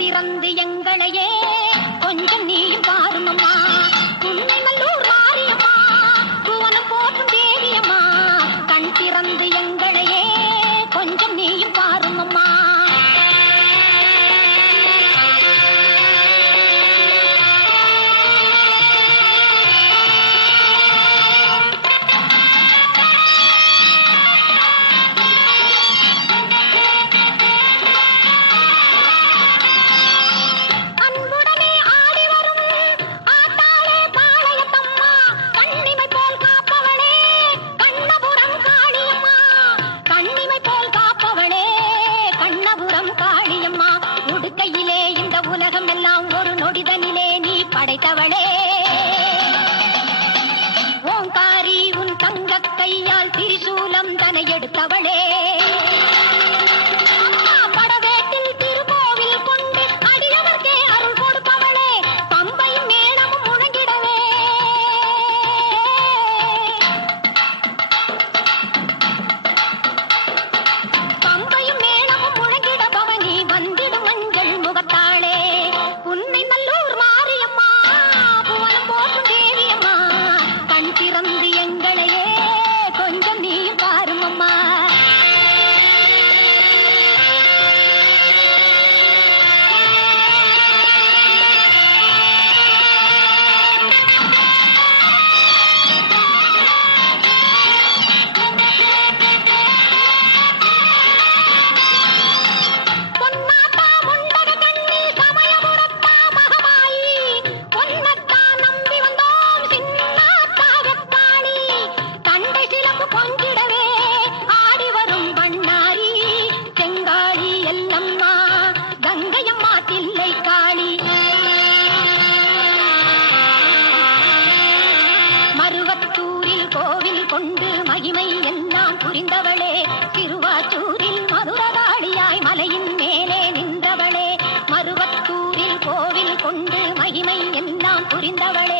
திறந்து எங்களையே கொஞ்சம் நீயும் பாருமம்மா. உன்னை நல்லூர் மாரியம்மா, புவனம் போற்றும் தேவியம்மா, கண் திறந்து எங்களையே கொஞ்சம் நீயும் பாருமம்மா. கையிலே இந்த உலகம் எல்லாம் ஒரு நொடிதனிலே நீ படைத்தவளே, ஓங்காரி உன் தங்க கையால் திரிசூலம் தனை எடுத்தவளே. படவேட்டில் திருக்கோவில் கொண்டு அடியவர்க்கே அருள் கொடுப்பவளே, பம்பையும் மேளமும் முழங்கிடவே. பம்பையும் மேளமும் முழங்கிட பவனி வந்திடும் மஞ்சள் முகத்தாளே. உன்னை நல்லூர் மாரியம்மா, புவனம் போற்றும் தேவியம்மா, கண் திறந்து எங்களையே கொஞ்சம் நீ பாருமம்மா. மருவத்தூரில் கோவில் கொண்டு மகிமை எல்லாம் புரிந்தவளே, திருவாச்சூரில் மதுரகாளியாய் மலையின் மேலே நின்றவளே, மருவத்தூரில் கோவில் கொண்டு மகிமை எல்லாம் புரிந்தவளே.